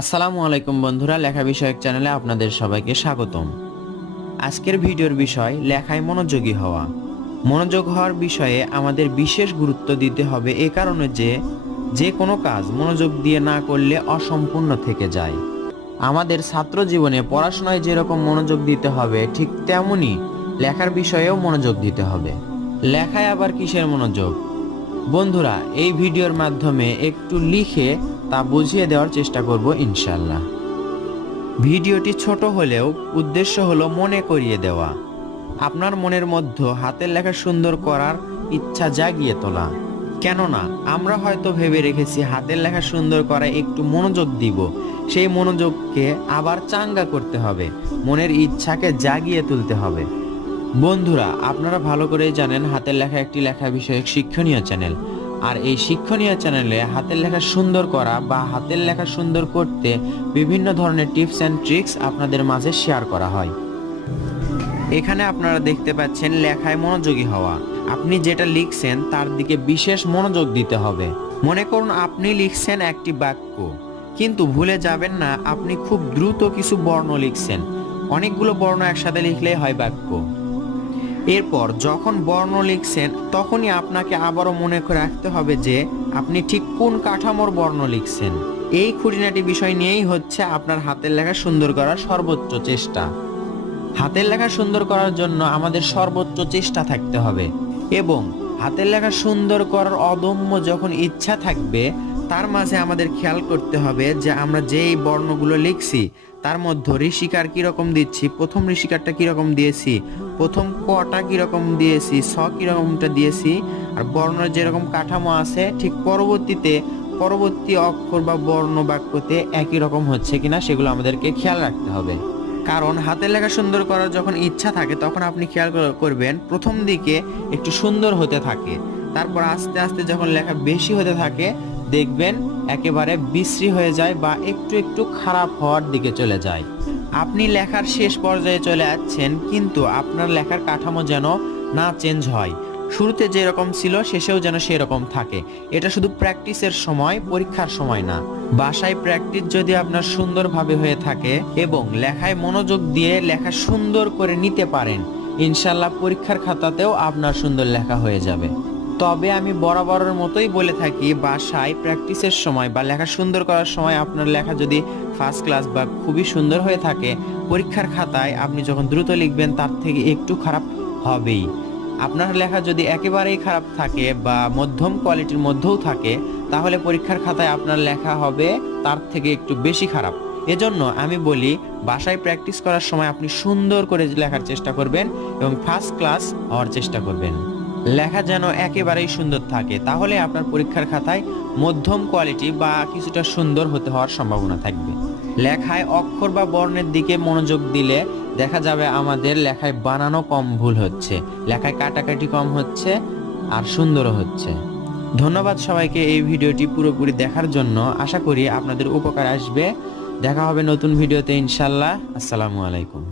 আসসালামু আলাইকুম বন্ধুরা, লেখা বিষয়ক চ্যানেলে আপনাদের সবাইকে স্বাগতম। আজকের ভিডিওর বিষয় লেখায় মনোযোগী হওয়া। মনোযোগ হওয়ার বিষয়ে আমাদের বিশেষ গুরুত্ব দিতে হবে এ কারণে যে কোনো কাজ মনোযোগ দিয়ে না করলে অসম্পূর্ণ থেকে যায়। আমাদের ছাত্র জীবনে পড়াশোনায় যেরকম মনোযোগ দিতে হবে ঠিক তেমনি লেখার বিষয়েও মনোযোগ দিতে হবে। লেখায় আবার কিসের মনোযোগ? বন্ধুরা, এই ভিডিওর মাধ্যমে একটু লিখে তা বুঝিয়ে দেওয়ার চেষ্টা করব ইনশাল্লাহ। ভিডিওটি ছোট হলেও উদ্দেশ্য হলো মনে করিয়ে দেওয়া, আপনার মনের মধ্যে হাতের লেখা সুন্দর করার ইচ্ছা জাগিয়ে তোলা। কেননা আমরা হয়তো ভেবে রেখেছি হাতের লেখা সুন্দর করা একটু মনোযোগ দিব, সেই মনোযোগকে আবার চাঙ্গা করতে হবে, মনের ইচ্ছাকে জাগিয়ে তুলতে হবে। বন্ধুরা, আপনারা ভালো করেই জানেন হাতের লেখা একটি লেখা বিষয়ক শিক্ষণীয় চ্যানেল। আর এই শিক্ষণীয় চ্যানেলে হাতের লেখা সুন্দর করা বা হাতের লেখা সুন্দর করতে বিভিন্ন ধরনের টিপস অ্যান্ড ট্রিক্স আপনাদের মাঝে শেয়ার করা হয়। এখানে আপনারা দেখতে পাচ্ছেন লেখায় মনোযোগী হওয়া। আপনি যেটা লিখছেন তার দিকে বিশেষ মনোযোগ দিতে হবে। মনে করুন আপনি লিখছেন একটি বাক্য, কিন্তু ভুলে যাবেন না আপনি খুব দ্রুত কিছু বর্ণ লিখছেন। অনেকগুলো বর্ণ একসাথে লিখলেই হয় বাক্য। এরপর যখন বর্ণ লিখছেন তখনই আপনাকে আবারও মনে করে রাখতে হবে যে আপনি ঠিক কোন কাঠামোর বর্ণ লিখছেন। এই খুঁটিনাটি বিষয় নিয়েই হচ্ছে আপনার হাতের লেখা সুন্দর করার সর্বোচ্চ চেষ্টা। হাতের লেখা সুন্দর করার জন্য আমাদের সর্বোচ্চ চেষ্টা থাকতে হবে এবং হাতের লেখা সুন্দর করার অদম্য যখন ইচ্ছা থাকবে তার মাঝে আমাদের খেয়াল করতে হবে যে আমরা যেই বর্ণগুলো লিখছি তার মধ্যে ঋষিকার কিরকম দিচ্ছি, প্রথম ঋষিকারটা কিরকম দিয়েছি, প্রথম কটা কিরকম দিয়েছি, স কিরকমটা দিয়েছি, আর বর্ণের যেরকম কাঠামো আছে ঠিক পরবর্তী অক্ষর বা বর্ণ বাক্যতে একই রকম হচ্ছে কিনা সেগুলো আমাদেরকে খেয়াল রাখতে হবে। কারণ হাতের লেখা সুন্দর করার যখন ইচ্ছা থাকে তখন আপনি খেয়াল করবেন প্রথম দিকে একটু সুন্দর হতে থাকে, তারপর আস্তে আস্তে যখন লেখা বেশি হতে থাকে দেখবেন একেবারে বিশ্রী হয়ে যায় বা একটু একটু খারাপ হওয়ার দিকে চলে যায়। আপনি লেখার শেষ পর্যায়ে চলে যাচ্ছেন কিন্তু আপনার লেখার কাঠামো যেন না চেঞ্জ হয়, শুরুতে যেরকম ছিল শেষেও যেন সেরকম থাকে। এটা শুধু প্র্যাকটিসের সময়, পরীক্ষার সময় না। বাসায় প্র্যাকটিস যদি আপনার সুন্দরভাবে হয়ে থাকে এবং লেখায় মনোযোগ দিয়ে লেখা সুন্দর করে নিতে পারেন, ইনশাল্লাহ পরীক্ষার খাতাতেও আপনার সুন্দর লেখা হয়ে যাবে। তবে আমি বরাবরের মতোই বলে থাকি, বাসায় প্র্যাকটিসের সময় বা লেখা সুন্দর করার সময় আপনার লেখা যদি ফার্স্ট ক্লাস বা খুবই সুন্দর হয়ে থাকে, পরীক্ষার খাতায় আপনি যখন দ্রুত লিখবেন তার থেকে একটু খারাপ হবেই। আপনার লেখা যদি একেবারেই খারাপ থাকে বা মধ্যম কোয়ালিটির মধ্যেও থাকে তাহলে পরীক্ষার খাতায় আপনার লেখা হবে তার থেকে একটু বেশি খারাপ। এজন্য আমি বলি বাসায় প্র্যাকটিস করার সময় আপনি সুন্দর করে লেখার চেষ্টা করবেন এবং ফার্স্ট ক্লাস হওয়ার চেষ্টা করবেন। লেখা যেন একেবারেই সুন্দর থাকে, তাহলে আপনার পরীক্ষার খাতায় মধ্যম কোয়ালিটি বা কিছুটা সুন্দর হওয়ার সম্ভাবনা থাকবে। লেখায় অক্ষর বা বর্ণের দিকে মনোযোগ দিলে দেখা যাবে আমাদের লেখায় বানানো কম ভুল হচ্ছে, লেখায় কাটাকাটি কম হচ্ছে আর সুন্দরও হচ্ছে। ধন্যবাদ সবাইকে এই ভিডিওটি পুরোপুরি দেখার জন্য। আশা করি আপনাদের উপকার আসবে। দেখা হবে নতুন ভিডিওতে ইনশাল্লাহ। আসসালামু আলাইকুম।